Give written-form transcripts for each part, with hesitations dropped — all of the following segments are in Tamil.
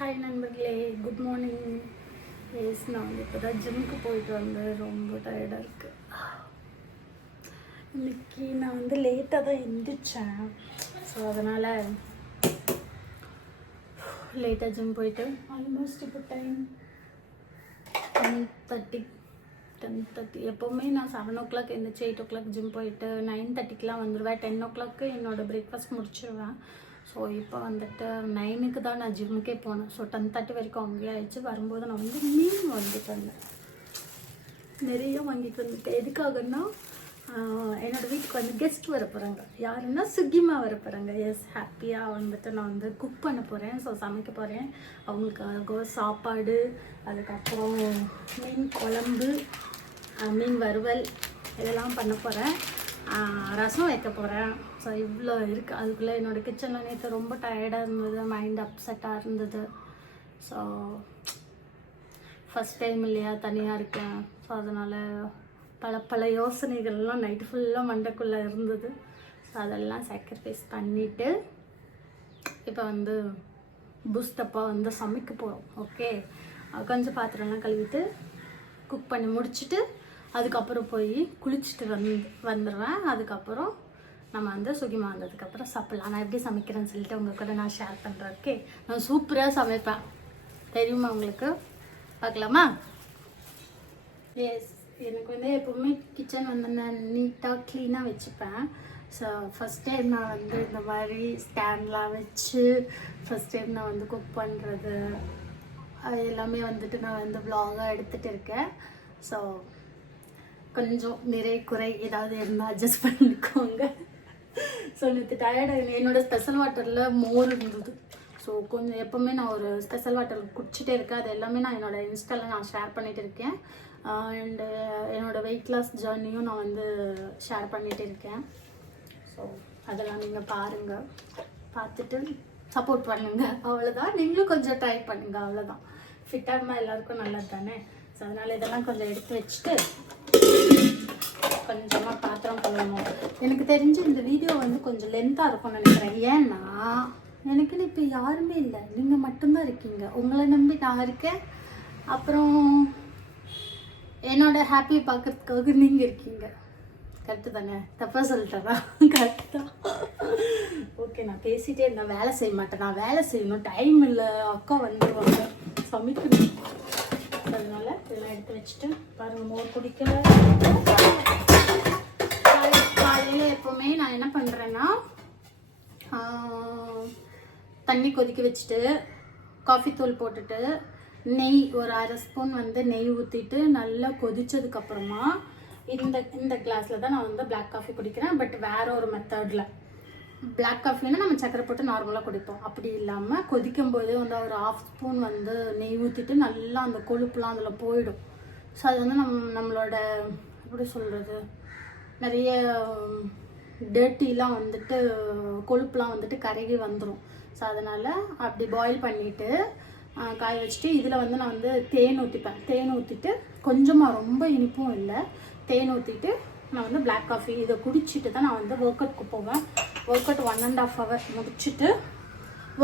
ஹாய் நண்பர்களே, குட் மார்னிங். எஸ், நான் வந்து இப்போ தான் ஜிம்முக்கு போயிட்டு வந்து ரொம்ப டயர்டாக இருக்குது. இன்றைக்கி நான் வந்து லேட்டாக தான் எழுந்திரிச்சேன். ஸோ அதனால் லேட்டாக ஜிம் போயிட்டு ஆல்மோஸ்ட் இப்போ டைம் 10:30. எப்போவுமே நான் 7 o'clock எழுந்திரிச்சு 8 o'clock ஜிம் போயிட்டு 9:30க்கெலாம் வந்துடுவேன். 10 o'clock என்னோடய பிரேக்ஃபாஸ்ட் முடிச்சிடுவேன். ஸோ இப்போ வந்துட்டு 9க்கு தான் நான் ஜிம்முக்கே போனேன். ஸோ 10:30 வரைக்கும் அங்கேயே ஆயிடுச்சு. வரும்போது நான் வந்து மீன் வாங்கிட்டு வந்தேன். நிறைய வாங்கிட்டு வந்திருக்கேன். எதுக்காகன்னா என்னோடய வீட்டுக்கு வந்து கெஸ்ட் வர போகிறாங்க. யாருன்னா சுகிமா வர போகிறாங்க. எஸ், ஹாப்பியாக வந்துட்டு நான் வந்து குக் பண்ண போகிறேன். ஸோ சமைக்க போகிறேன். அவங்களுக்காக சாப்பாடு, அதுக்கப்புறம் மீன் குழம்பு, மீன் வறுவல் இதெல்லாம் பண்ண போகிறேன். ரசம் வைக்க போகிறேன். ஸோ இவ்வளோ இருக்குது. அதுக்குள்ளே என்னோடய கிச்சனில் நேற்று ரொம்ப டயர்டாக இருந்தது, மைண்ட் அப்செட்டாக இருந்தது. ஸோ ஃபஸ்ட் டைம் இல்லையா, தனியாக இருக்கேன். ஸோ அதனால் பல யோசனைகள்லாம் நைட்டு ஃபுல்லாக மண்டைக்குள்ளே இருந்தது. ஸோ அதெல்லாம் சாக்ரிஃபைஸ் பண்ணிவிட்டு இப்போ வந்து பூஸ்டப்பாக வந்து சமைக்க போகிறோம். ஓகே, கொஞ்சம் பாத்திரம்லாம் கழுவிட்டு குக் பண்ணி முடிச்சுட்டு அதுக்கப்புறம் போய் குளிச்சுட்டு வந்துடுவேன். அதுக்கப்புறம் நம்ம வந்து சுகிமா வந்ததுக்கப்புறம் சாப்பிட்லாம். நான் எப்படி சமைக்கிறேன்னு சொல்லிட்டு உங்கள் கூட நான் ஷேர் பண்ணுறேன். ஓகே, நான் சூப்பராக சமைப்பேன், தெரியுமா உங்களுக்கு? பார்க்கலாமா? எஸ், எனக்கு வந்து எப்போவுமே கிச்சன் வந்து நான் நீட்டாக க்ளீனாக வச்சுப்பேன். ஸோ ஃபஸ்ட் டைம் நான் வந்து இந்த மாதிரி ஸ்டாண்ட்லாம் வச்சு ஃபஸ்ட் டைம் நான் வந்து குக் பண்ணுறது அது எல்லாமே வந்துட்டு நான் வந்து வ்ளாகாக எடுத்துகிட்டு இருக்கேன். ஸோ கொஞ்சம் நிறை குறை ஏதாவது இருந்தால் அட்ஜஸ்ட் பண்ணிக்கோங்க. ஸோ நேற்று டயர்டாக என்னோடய ஸ்பெஷல் வாட்டரில் மோர் இருந்தது. ஸோ கொஞ்சம் எப்போவுமே நான் ஒரு ஸ்பெஷல் வாட்டர் குடிச்சிட்டே இருக்கேன். அது எல்லாமே நான் என்னோடய இன்ஸ்டாவில் நான் ஷேர் பண்ணிகிட்டு இருக்கேன். அண்டு என்னோடய வெயிட் லாஸ் ஜேர்னியும் நான் வந்து ஷேர் பண்ணிகிட்டு இருக்கேன். ஸோ அதெல்லாம் நீங்கள் பாருங்கள், பார்த்துட்டு சப்போர்ட் பண்ணுங்கள். அவ்வளோதான். நீங்களும் கொஞ்சம் ட்ரை பண்ணுங்கள், அவ்வளோதான். ஃபிட்டாக இருந்தால் எல்லாருக்கும் நல்லது தானே. ஸோ அதனால் இதெல்லாம் கொஞ்சம் எடுத்து வச்சுட்டு கொஞ்சமாக பாத்திரம் கழுவணும். எனக்கு தெரிஞ்சு இந்த வீடியோ வந்து கொஞ்சம் லென்த்தாக இருக்கும்னு நினைக்கிறேன். ஏன்னா எனக்குன்னு இப்போ யாருமே இல்லை, நீங்கள் மட்டும்தான் இருக்கீங்க. உங்களை நம்பி நான் இருக்கேன். அப்புறம் என்னோட ஹாப்பியை பார்க்கறதுக்காக நீங்கள் இருக்கீங்க. கரெக்டு தானே? தப்பாக சொல்லிட்டேனா? கரெக்டு தான். ஓகே, நான் பேசிகிட்டே இருந்தேன். வேலை செய்ய மாட்டேன். நான் வேலை செய்யணும், டைம் இல்லை. அக்கா வந்துடுவாங்க, சமைக்கணும். அதனால இதெல்லாம் எடுத்து வச்சுட்டு பாருங்கள். மோர் குடிக்கல. காலையில் எப்போவுமே நான் என்ன பண்ணுறேன்னா தண்ணி கொதிக்க வச்சுட்டு காஃபி தூள் போட்டுட்டு நெய் ஒரு 1/2 ஸ்பூன் வந்து நெய் ஊற்றிட்டு நல்லா கொதிச்சதுக்கப்புறமா இந்த கிளாஸில் தான் நான் வந்து பிளாக் காஃபி குடிக்கிறேன். பட் வேறு ஒரு மெத்தடில் பிளாக் காஃபின்னா நம்ம சக்கரை போட்டு நார்மலாக குடிப்போம். அப்படி இல்லாமல் கொதிக்கும் போது வந்து ஒரு 1/2 ஸ்பூன் வந்து நெய் ஊற்றிட்டு நல்லா அந்த கொழுப்புலாம் அதில் போயிடும். ஸோ அது வந்து நம்மளோட எப்படி சொல்கிறது, நிறைய டர்ட்டிலாம் வந்துட்டு கொழுப்புலாம் வந்துட்டு கருகி வந்துடும். ஸோ அதனால் அப்படி பாயில் பண்ணிவிட்டு காய வச்சுட்டு இதில் வந்து நான் வந்து தேன் ஊற்றிப்பேன். தேன் ஊற்றிட்டு கொஞ்சமாக, ரொம்ப இனிப்பும் இல்லை, தேன் ஊற்றிட்டு நான் வந்து பிளாக் காஃபி இதை குடிச்சிட்டு தான் நான் வந்து ஒர்க் அவுட்க்கு போவேன். ஒர்க் அவுட் 1.5 hour முடிச்சுட்டு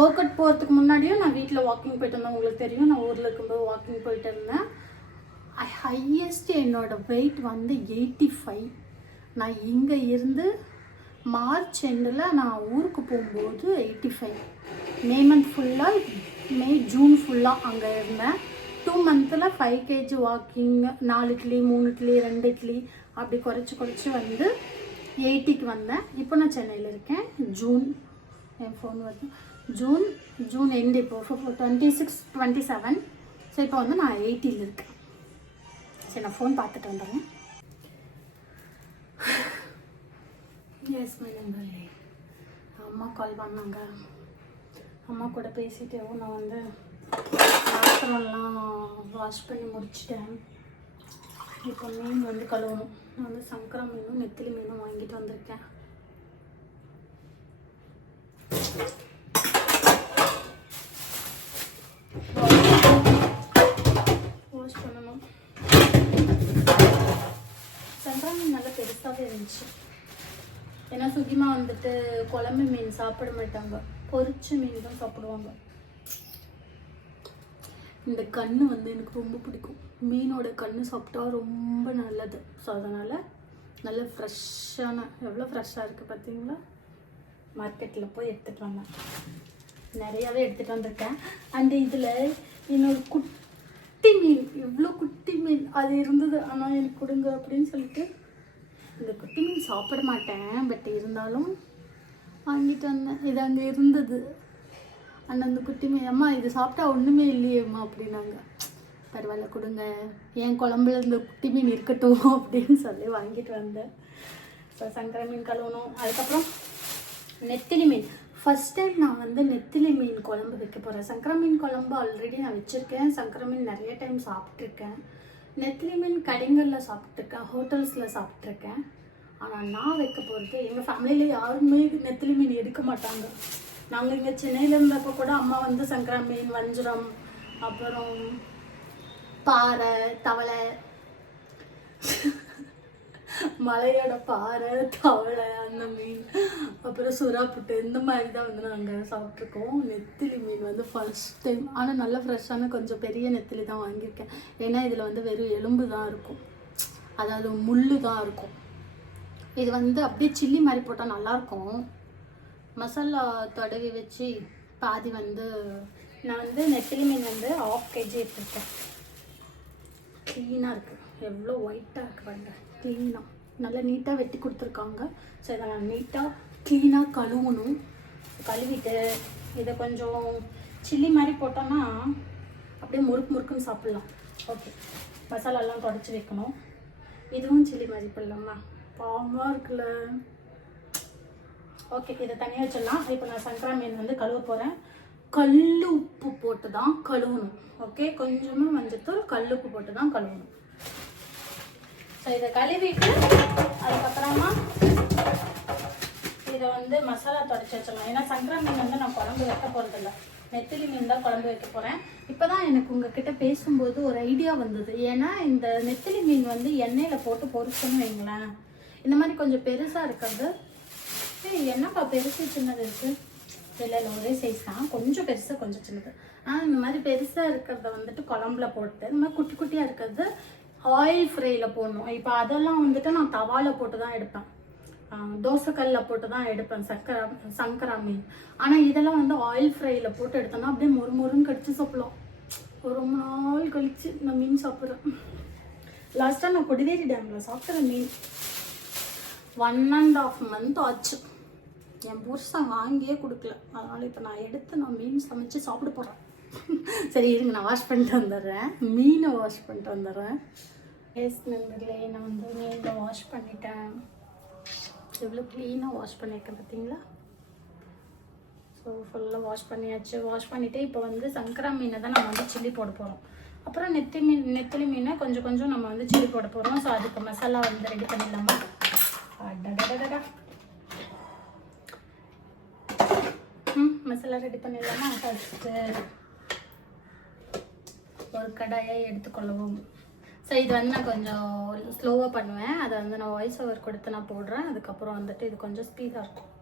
ஒர்க் அவுட் போகிறதுக்கு முன்னாடியும் நான் வீட்டில் வாக்கிங் போயிட்டு இருந்தேன். உங்களுக்கு தெரியும், நான் ஊரில் இருக்கும்போது வாக்கிங் போயிட்டு இருந்தேன். ஹையஸ்ட் என்னோடய வெயிட் வந்து 85. நான் இங்கே இருந்து மார்ச் எண்டில் நான் ஊருக்கு போகும்போது 85. மே மந்த் ஃபுல்லாக, ஜூன் ஃபுல்லாக அங்கே இருந்தேன். 2 months 5 kg walking, 4 idli 3 idli 2 idli அப்படி குறைச்சி வந்து 80க்கு வந்தேன். இப்போ நான் சென்னையில் இருக்கேன். ஜூன், என் ஃபோன் வருது, ஜூன் எண்டு, இப்போ 26, 27. ஸோ இப்போ வந்து நான் 80ல் இருக்கேன். சரி, நான் ஃபோன் பார்த்துட்டு வந்துடுறேன். எஸ் மை நண்பர்களே, அம்மா கால் பண்ணாங்க. அம்மா கூட பேசிட்டு நான் வந்து பாத்திரம்லாம் வாஷ் பண்ணி முடிச்சிட்டேன். இப்போ மீன் வந்து கழுவணும். நான் வந்து சங்கரா மீனும் நெத்திலி மீனும் வாங்கிட்டு வந்திருக்கேன். வாஷ் பண்ணணும். சங்கரா மீன் நல்லா பெருசாகவே இருந்துச்சு. ஏன்னா சுகிமா வந்துட்டு குழம்பு மீன் சாப்பிட மாட்டாங்க, பொரிச்ச மீன் தான் சாப்பிடுவாங்க. இந்த கண்ணு வந்து எனக்கு ரொம்ப பிடிக்கும். மீனோட கண்ணு சாப்பிட்டா ரொம்ப நல்லது. ஸோ அதனால் நல்ல ஃப்ரெஷ்ஷான, எவ்வளோ ஃப்ரெஷ்ஷாக இருக்குது பார்த்தீங்களா? மார்க்கெட்டில் போய் எடுத்துகிட்டு வந்தேன். நிறையாவே எடுத்துகிட்டு வந்திருக்கேன். அண்ட் இதில் இன்னொரு குட்டி மீன், எவ்வளோ குட்டி மீன் அது இருந்தது. ஆனால் எனக்கு கொடுங்க அப்படின்னு சொல்லிட்டு, இந்த குட்டி மீன் சாப்பிட மாட்டேன், பட் இருந்தாலும் வாங்கிட்டு வந்தேன். இது அங்கே இருந்தது. அண்ட் அந்த குட்டி மீன், அம்மா இது சாப்பிட்டா ஒன்றுமே இல்லையேம்மா அப்படின்னாங்க. பரவாயில்ல கொடுங்க, என் குழம்புல இந்த குட்டி மீன் இருக்கட்டும் அப்படின்னு சொல்லி வாங்கிட்டு வந்தேன். ஸோ சங்கரா மீன் கழுவணும். அதுக்கப்புறம் நெத்திலி மீன். ஃபஸ்ட் டைம் நான் வந்து நெத்திலி மீன் குழம்பு வைக்க போகிறேன். சங்கரா மீன் குழம்பு ஆல்ரெடி நான் வச்சுருக்கேன். சங்கரா மீன் நிறைய டைம் சாப்பிட்ருக்கேன். நெத்திலி மீன் கடைங்களில் சாப்பிட்ருக்கேன், ஹோட்டல்ஸில் சாப்பிட்ருக்கேன். ஆனால் நான் வைக்க போகிறது, எங்கள் ஃபேமிலியில் யாருமே நெத்திலி மீன் எடுக்க மாட்டாங்க. நாங்கள் இங்கே சென்னையில் இருந்தப்போ கூட அம்மா வந்து சங்கரா மீன், வஞ்சரம், அப்புறம் பாறை, தவளை, மலையோட பாறை, தவளை, அந்த மீன், அப்புறம் சுறாப்புட்டு, இந்த மாதிரி தான் வந்து நாங்கள் சாப்பிட்ருக்கோம். நெத்திலி மீன் வந்து ஃபர்ஸ்ட் டைம். ஆனால் நல்லா ஃப்ரெஷ்ஷான கொஞ்சம் பெரிய நெத்திலி தான் வாங்கியிருக்கேன். ஏன்னா இதில் வந்து வெறும் எலும்பு தான் இருக்கும், அதாவது முள் தான் இருக்கும். இது வந்து அப்படியே சில்லி மாதிரி போட்டால் நல்லாயிருக்கும். மசாலா தடவி வச்சு பாதி வந்து நான் வந்து நெத்திலி மீன் வந்து 1/2 kg எடுத்துருக்கேன். க்ளீனாக இருக்குது, எவ்வளோ ஒயிட்டாக இருக்குது பாருங்க. க்ளீனாக நல்லா நீட்டாக வெட்டி கொடுத்துருக்காங்க. ஸோ இதை நான் நீட்டாக க்ளீனாக கழுவணும். கழுவிட்டு இதை கொஞ்சம் சில்லி மாதிரி போட்டோன்னா அப்படியே முறுக்கு முறுக்குன்னு சாப்பிட்லாம். ஓகே, மசாலாலாம் தொடச்சி வைக்கணும். இதுவும் சில்லி மாதிரி போடலாமா? பாவமாக இருக்குல்ல. ஓகே, இதை தனியாக வச்சிடலாம். இப்போ நான் சங்கரா மீன் வந்து கழுவ போகிறேன். கல் உப்பு போட்டு தான் கழுவணும். ஓகே, கொஞ்சமாக மஞ்சத்தூள், கல் உப்பு போட்டு தான் கழுவணும். ஸோ இதை கழுவிட்டு அதுக்கப்புறமா இதை வந்து மசாலா தொடச்சி வச்சிடலாம். ஏன்னா சங்கரா மீன் வந்து நான் குழம்பு வைக்க போகிறதில்ல, நெத்திலி மீன் தான் குழம்பு வைக்க போகிறேன். இப்போ தான் எனக்கு உங்ககிட்ட பேசும்போது ஒரு ஐடியா வந்தது. ஏன்னா இந்த நெத்திலி மீன் வந்து எண்ணெயில் போட்டு பொரிச்சோன்னு வைங்களேன், இந்த மாதிரி கொஞ்சம் பெருசாக இருக்கிறது. என்னப்பா பெருசு சின்னது இருக்குது? இல்லை ஒரே சைஸ் தான், கொஞ்சம் பெருசு கொஞ்சம் சின்னது. இந்த மாதிரி பெருசாக இருக்கிறத வந்துட்டு குழம்புல போட்டு, இந்த மாதிரி குட்டி குட்டியாக இருக்கிறது ஆயில் ஃப்ரையில் போடணும். இப்போ அதெல்லாம் வந்துட்டு நான் தவாவில் போட்டு தான் எடுப்பேன், தோசைக்கல்லில் போட்டு தான் எடுப்பேன் சங்கரா மீன். ஆனால் இதெல்லாம் வந்து ஆயில் ஃப்ரையில் போட்டு எடுத்தோன்னா அப்படியே மொறுன்னு கடிச்சு சாப்பிடலாம். ரொம்ப நாள் கழிச்சு நான் மீன் சாப்பிட்றேன். லாஸ்ட்டாக நான் கொடிவேரி டேமில் சாப்பிட்ற மீன் 1.5 month ஆச்சு. என் புருஷன் வாங்கியே கொடுக்கல. அதனால் இப்போ நான் எடுத்து நான் மீன் சமைச்சு சாப்பிட போகிறேன். சரி இருங்க, நான் வாஷ் பண்ணிட்டு வந்துடுறேன். மீனை வாஷ் பண்ணிட்டு வந்துடுறேன். நண்பர்களே, நான் வந்து மீனை வாஷ் பண்ணிட்டேன். எவ்வளோ க்ளீனாக வாஷ் பண்ணியிருக்கேன் பார்த்தீங்களா? ஸோ ஃபுல்லாக வாஷ் பண்ணியாச்சு. வாஷ் பண்ணிவிட்டு இப்போ வந்து சங்கரா மீனை தான் நம்ம வந்து சில்லி போட போகிறோம். அப்புறம் நெத்திலி மீனை கொஞ்சம் கொஞ்சம் நம்ம வந்து சில்லி போட போகிறோம். ஸோ அதுக்கு மசாலா வந்து ரெடி பண்ணிடலாமா? மசாலா ரெடி பண்ணிடலாமா? ஃபஸ்ட்டு ஒரு கடாயை எடுத்துக்கொள்ளவும். ஸோ இது வந்து நான் கொஞ்சம் ஸ்லோவாக பண்ணுவேன். அதை வந்து நான் வாய்ஸ் ஓவர் கொடுத்து நான் போடுறேன். அதுக்கப்புறம் வந்துட்டு இது கொஞ்சம் ஸ்பீடாக இருக்கும்.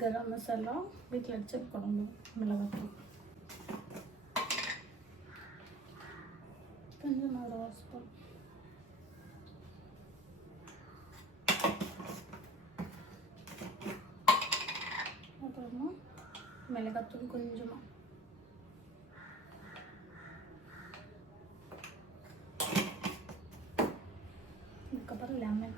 கரம் மசாலா, வீட்டில் அடிச்ச குழம்பு மிளகாத்தூள், கொஞ்சம் 1 ஸ்பூன், மிளகாத்தூள் கொஞ்சமாக, அதுக்கப்புறம் லெமன்.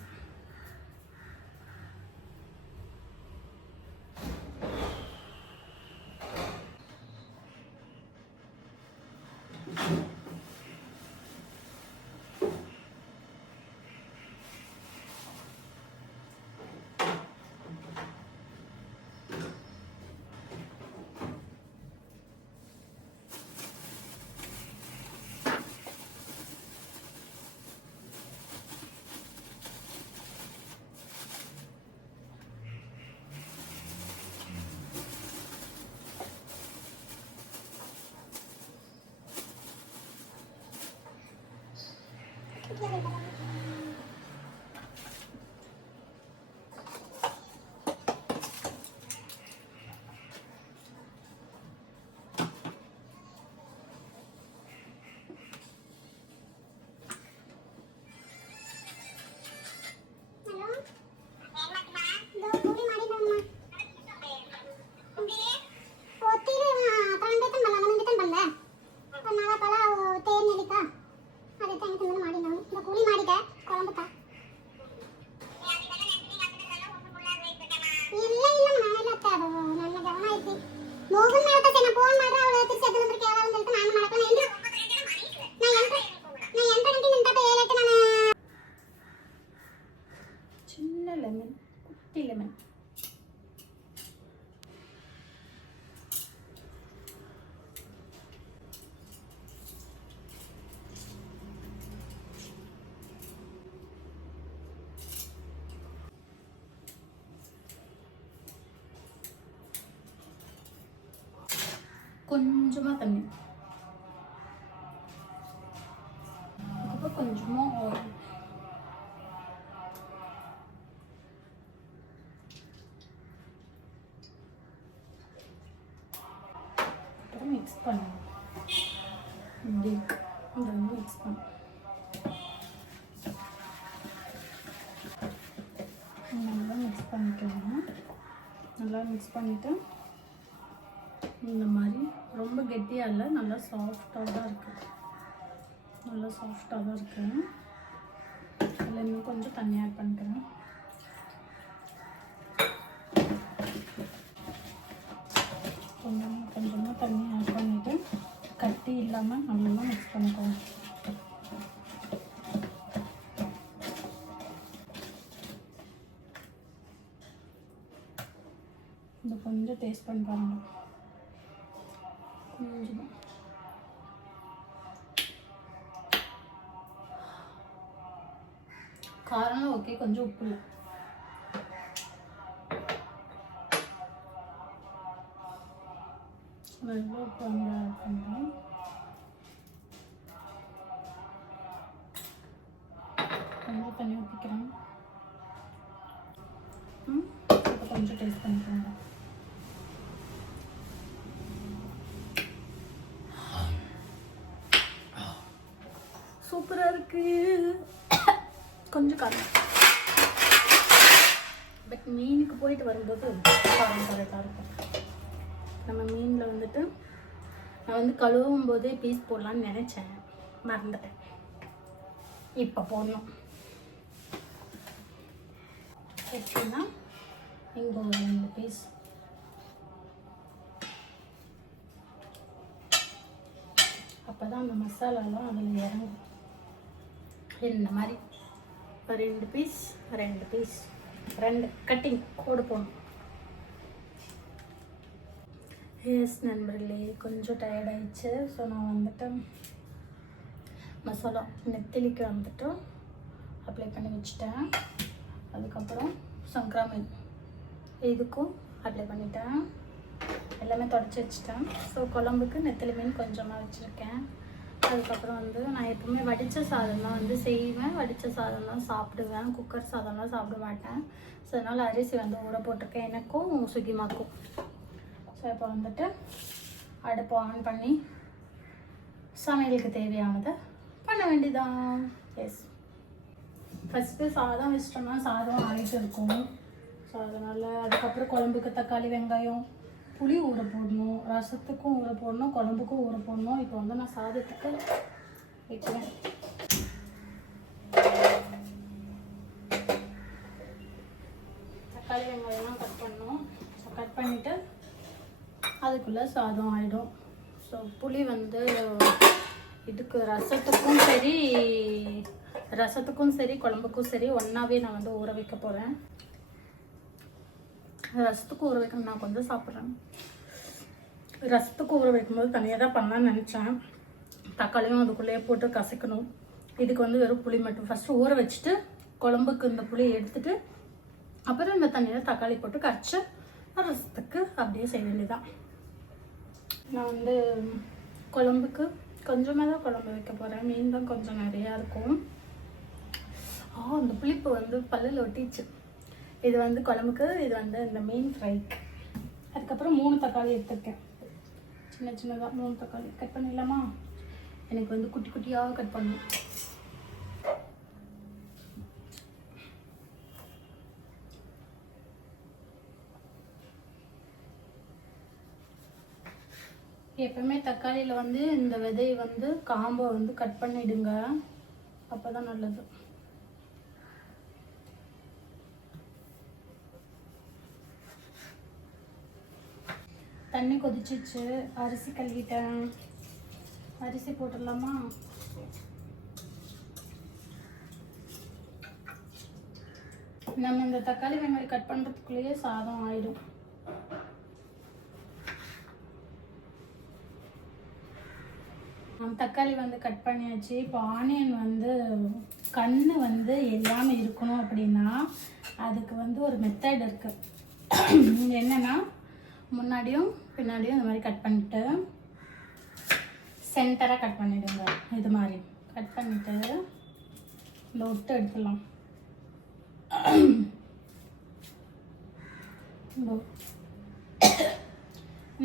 சின்ன லெமன், குட்டி லெமன். கொஞ்சமாக தண்ணி, அதுக்கப்புறம் கொஞ்சமாக ஆயில். அப்புறம் மிக்ஸ் பண்ணுவோம். இப்படி இதை வந்து மிக்ஸ் பண்ணுவோம். நல்லா மிக்ஸ் பண்ணிக்கணும். நல்லா மிக்ஸ் பண்ணிவிட்டு இந்த மாதிரி ரொம்ப கெட்டியாக இல்லை, நல்லா சாஃப்டாக தான் இருக்குது. நல்லா சாஃப்டாக தான் இருக்குது. அதில் இன்னும் கொஞ்சம் தண்ணி ஆட் பண்ணிக்கிறேன். கொஞ்சமாக தண்ணி ஆட் பண்ணிவிட்டு கட்டி இல்லாமல் நல்லா மிக்ஸ் பண்ணிக்கோங்க. இந்த கொஞ்சம் டேஸ்ட் பண்ணி பாருங்கள். கொஞ்சம் காரம் ஓகே, கொஞ்சம் உப்பு இல்லை. நல்லா உப்பு ஆட் பண்ணுறேன். கொஞ்சம் தண்ணி ஊற்றிக்கிறேன். இப்போ கொஞ்சம் டேஸ்ட் பண்ணிக்கிறேன். சூப்பராக இருக்குது. கொஞ்சம் காரம், பட் மீனுக்கு போயிட்டு வரும்போது காரம் கரெக்டாக இருக்கும். நம்ம மீனில் வந்துட்டு நான் வந்து கழுவும் போதே பீஸ் போடலான்னு நினச்சேன், மறந்துட்டேன். இப்போ போடணும். எப்படின்னா இங்கே ஒரு 2 பீஸ், அப்போ தான் அந்த மசாலாலாம் அதில் இறங்கும். இந்த மாதிரி 2 பீஸ் 2 கட்டிங் கோடு போடணும். எஸ் நண்பர்களே, கொஞ்சம் டயர்ட் ஆயிடுச்சு. ஸோ நான் வந்துட்டு மசாலா நெத்திலிக்கு வந்துட்டு அப்ளை பண்ணி வச்சுட்டேன். அதுக்கப்புறம் சங்கராமீன் இதுக்கும் அப்ளை பண்ணிட்டேன். எல்லாமே தொடச்சி வச்சுட்டேன். ஸோ குழம்புக்கு நெத்திலி மீன் கொஞ்சமாக வச்சுருக்கேன். அதுக்கப்புறம் வந்து நான் எப்பவுமே வடித்த சாதம் தான் வந்து செய்வேன். வடித்த சாதம் தான் சாப்பிடுவேன். குக்கர் சாதம்லாம் சாப்பிட மாட்டேன். ஸோ அதனால் அரிசி வந்து ஊற போட்டிருக்கேன், எனக்கும் சுகிமாக்கும். ஸோ இப்போ வந்துட்டு அடுப்பு ஆன் பண்ணி சமையலுக்கு தேவையானதை பண்ண வேண்டியதான். எஸ், ஃபஸ்ட்டு சாதம் வச்சிட்டோம்னா சாதம் ஆகிட்டு இருக்கும். ஸோ அதனால் அதுக்கப்புறம் குழம்புக்கு தக்காளி வெங்காயம் புளி ஊற போடணும், ரசத்துக்கும் ஊற போடணும், குழம்புக்கும் ஊற போடணும். இப்போ வந்து நான் சாதத்துக்கு வைக்கிறேன். தக்காளி வெங்காயம்லாம் கட் பண்ணணும். ஸோ கட் பண்ணிவிட்டு அதுக்குள்ளே சாதம் ஆகிடும். ஸோ புளி வந்து இதுக்கு ரசத்துக்கும் சரி குழம்புக்கும் சரி ஒன்றாவே நான் வந்து ஊற வைக்க போகிறேன். ரசத்துக்கு ஊற வைக்கணும், நான் கொஞ்சம் சாப்பிட்றேன். ரசத்துக்கு ஊற வைக்கும்போது தனியாக தான் பண்ணலான்னு நினச்சேன். தக்காளியும் அதுக்குள்ளேயே போட்டு கசக்கணும். இதுக்கு வந்து வெறும் புளி மட்டும் ஃபஸ்ட்டு ஊற வச்சுட்டு குழம்புக்கு இந்த புளியை எடுத்துட்டு அப்புறம் இந்த தண்ணியில் தக்காளி போட்டு கரைச்சி ரசத்துக்கு அப்படியே செய்ய வேண்டியதான். நான் வந்து குழம்புக்கு கொஞ்சமாக தான் குழம்பு வைக்க போகிறேன். மீன் தான் கொஞ்சம் நிறையா இருக்கும். அந்த புளிப்பு வந்து பல்லில் ஒட்டிச்சு. இது வந்து குழம்புக்கு, இது வந்து இந்த மீன் ஃப்ரைக்கு. அதுக்கப்புறம் 3 தக்காளி எடுத்துருக்கேன். சின்ன சின்னதாக 3 தக்காளி கட் பண்ணிடலாமா? எனக்கு வந்து குட்டி குட்டியாக கட் பண்ணணும். எப்பவுமே தக்காளியில் வந்து இந்த விதையை வந்து காம்பை வந்து கட் பண்ணிடுங்க, அப்போ தான் நல்லது. தண்ணி கொதிச்சிச்சு, அரிசி கழுவிட்டேன். அரிசி போட்டுடலாமா? நம்ம இந்த தக்காளி வெங்காயம் கட் பண்ணுறதுக்குள்ளேயே சாதம் ஆயிடும். தக்காளி வந்து கட் பண்ணியாச்சு. இப்போ ஆனியன் வந்து கண்ணு வந்து எல்லாமே இருக்கணும் அப்படின்னா அதுக்கு வந்து ஒரு மெத்தட் இருக்குது. என்னென்னா முன்னாடியும் பின்னாடியும் இந்த மாதிரி கட் பண்ணிவிட்டு சென்டராக கட் பண்ணிவிடுங்க. இது மாதிரி கட் பண்ணிவிட்டு இந்த ஒட்டு எடுத்துடலாம்.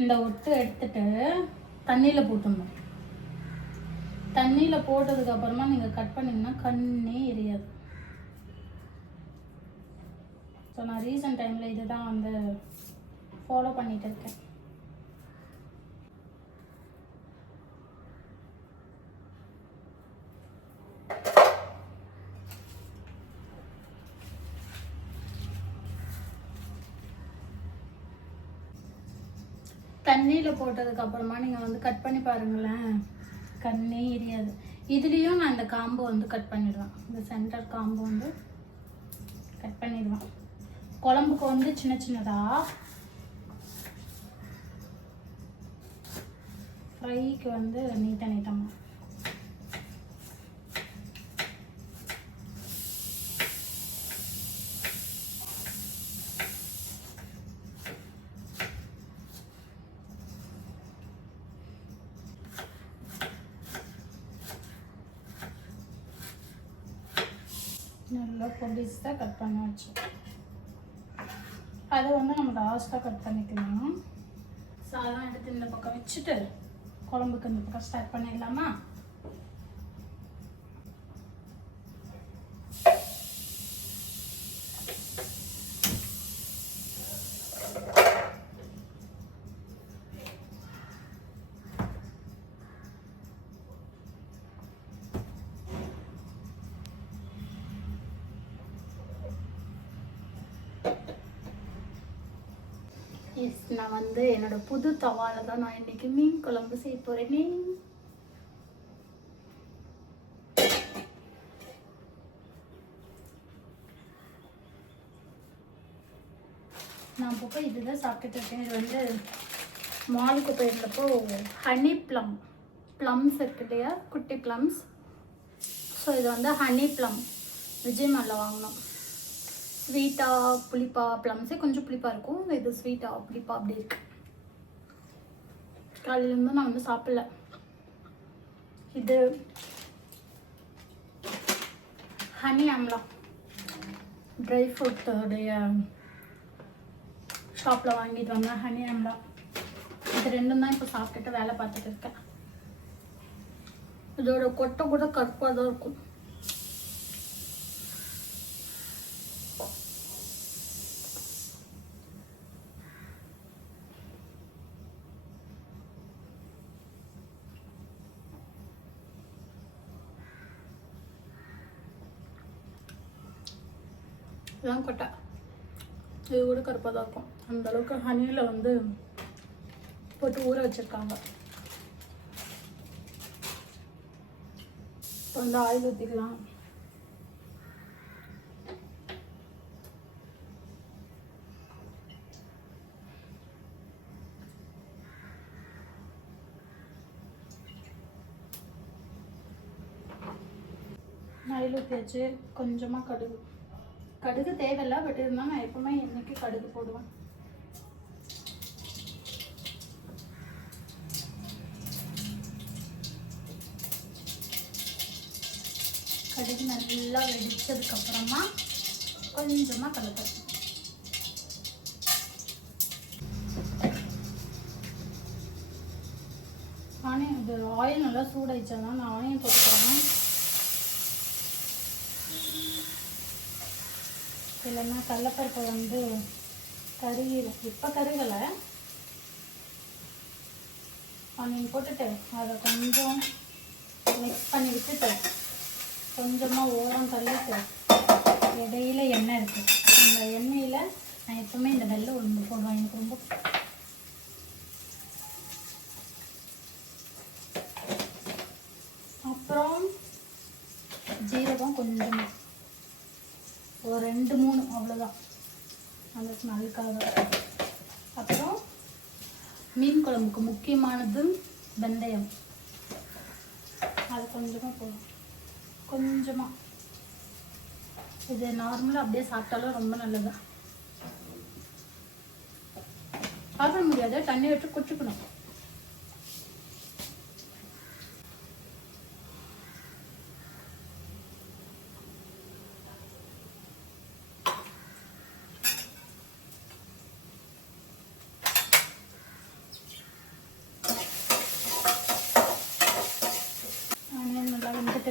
இந்த ஒட்டு எடுத்துட்டு தண்ணியில் போட்டுடணும். தண்ணியில் போட்டதுக்கு அப்புறமா நீங்கள் கட் பண்ணிங்கன்னா கண்ணே எரியாது. ஸோ நான் ரீசன்ட் டைமில் இது தான் வந்து ஃபாலோ பண்ணிகிட்டு இருக்கேன். தண்ணியில் போட்டதுக்கு அப்புறமா நீங்கள் வந்து கட் பண்ணி பாருங்களேன், கண்ணே எரியாது. இதுலேயும் நான் இந்த காம்பு வந்து கட் பண்ணிடுவேன். இந்த சென்டர் காம்பு வந்து கட் பண்ணிடுவேன். குழம்புக்கு வந்து சின்ன சின்னதாக, ஃப்ரைக்கு வந்து நீட்டமாக. நல்லா பொடிசாக கட் பண்ணி வச்சு அதை வந்து நம்ம லாஸ்ட்டாக கட் பண்ணிக்கலாம். சாதம் எடுத்து இந்த பக்கம் வச்சுட்டு குழம்புக்கு இந்த பக்கம் ஸ்டார்ட் பண்ணிடலாமா? எஸ், நான் வந்து என்னோட புது தவால தான் நான் இன்னைக்கு மீன் குழம்பு செய்ய போறேனே. நான் இப்போ இதுதான் சாப்பிட்டுட்டு இருக்கேன். இது வந்து மாலுக்கு போயிருந்தப்போ ஹனி ப்ளம்ஸ் இருக்கு இல்லையா, குட்டி ப்ளம்ஸ். ஸோ இது வந்து ஹனி ப்ளம் விஜய் மாலில் வாங்கினோம். ஸ்வீட்டாக புளிப்பா, ப்ளம்ஸே கொஞ்சம் புளிப்பாக இருக்கும். இது ஸ்வீட்டாக புளிப்பா அப்படி இருக்கு. காலையிலேருந்து நான் வந்து சாப்பிடல. இது ஹனி ஆம்லா ட்ரை ஃப்ரூட்டோடைய ஷாப்பில் வாங்கிட்டு வந்தேன். ஹனி ஆம்லா இது ரெண்டும் தான் இப்போ சாப்பிட்டுட்டு வேலை பார்த்துட்டு இருக்கேன். இதோட கொட்டை கூட கருப்பாக தான் இருக்கும். இதுதான் கொட்டை. இது கூட கருப்பாக தான் இருக்கும். அந்தளவுக்கு ஹனியில் வந்து போட்டு ஊற வச்சுருக்காங்க. இப்போ வந்து ஆயில் ஊற்றிக்கலாம். ஆயில் ஊற்றியாச்சு. கொஞ்சமாக கடுகு. கடுகு தேவையில்லை, பட் இருந்தால் நான் எப்பவுமே இன்னைக்கு கடுகு போடுவேன். கடுகு நல்லா வெடிச்சதுக்கப்புறமா கொஞ்சமாக கடலைப்பருப்பு. ஆனியன், இது ஆயில் நல்லா சூடாயிடுச்சா தான் நான் ஆனியன் போட்டுக்கிறேன். இல்லைன்னா கடலைப்பருப்பை வந்து கருகிடும். இப்போ கருகலை. ஆனியன் போட்டுட்டு அதை கொஞ்சம் மிக்ஸ் பண்ணி விட்டுட்டு கொஞ்சமாக ஓரம் தள்ளிட்டு இடையில எண்ணெய் இருக்குது. அந்த எண்ணெயில் நான் எப்பவுமே இந்த வெள்ளை உளுந்து போடுவேன். எனக்கு ரொம்ப அப்புறம் ஜீரகம் கொஞ்சமாக ஒரு 2-3 அவ்வளோதான், அந்த ஸ்மெல்லுக்காக. அப்புறம் மீன் குழம்புக்கு முக்கியமானது வெந்தயம். அது கொஞ்சமாக போடும். கொஞ்சமாக. இது நார்மலாக அப்படியே சாப்பிட்டாலும் ரொம்ப நல்லது. சாப்பிட முடியாது, தண்ணி விட்டு குடிச்சுக்கணும்.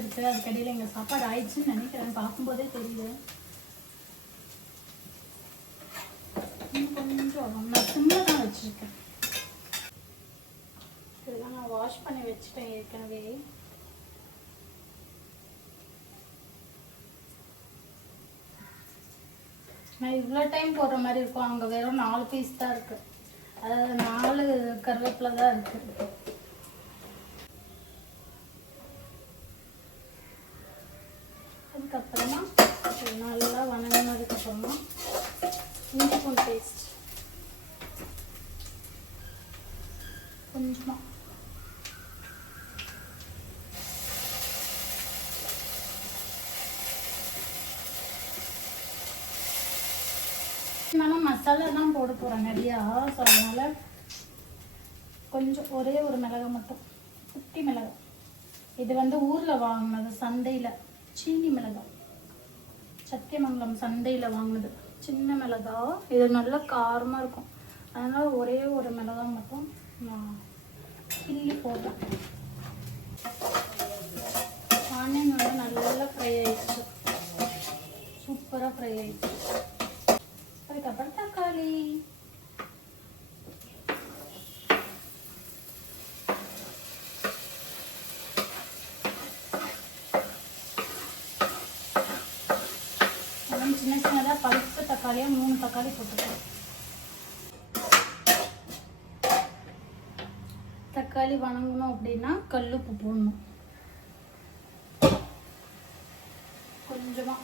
இருக்குது. அதுக்கடியில் எங்கள் சாப்பாடு ஆயிடுச்சுன்னு நினைக்கிறேன். பார்க்கும்போதே தெரியுது. கொஞ்சம் நான் சிம்மில் தான் வச்சுருக்கேன். இதெல்லாம் நான் வாஷ் பண்ணி வச்சுட்டேன் ஏற்கனவே. நான் இவ்வளோ டைம் போடுற மாதிரி இருக்கும். அங்கே வெறும் 4 பீஸ் தான் இருக்குது. அதாவது 4 கருவேப்பிலை தான் இருக்குது. அதுக்கப்புறமா நல்லா வணங்கினதுக்கப்புறமா இஞ்சி பூண்டு பேஸ்ட் கொஞ்சமாக, நான் மசாலா தான் போட போகிறேன் நிறையா. ஸோ அதனால் கொஞ்சம் ஒரே ஒரு மிளகாய் மட்டும், குட்டி மிளகாய். இது வந்து ஊரில் வாங்கினது, சந்தையில். சீனி மிளகாய், சத்தியமங்கலம் சந்தையில் வாங்கினது சின்ன மிளகாய். இது நல்லா காரமாக இருக்கும். அதனால் ஒரே ஒரு மிளகாய் மட்டும் நான் கிள்ளி போட்டேன். ஆனியன் வந்து நல்லா ஃப்ரை ஆயிடுச்சு, சூப்பராக ஃப்ரை ஆயிடுச்சு. அதுக்கப்புறம் தக்காளி. சின்ன சின்னதாக பழுத்த தக்காளியாக 3 தக்காளி போட்டுக்கலாம். தக்காளி வணங்கணும் அப்படின்னா கல்லுப்பு போடணும் கொஞ்சமாக.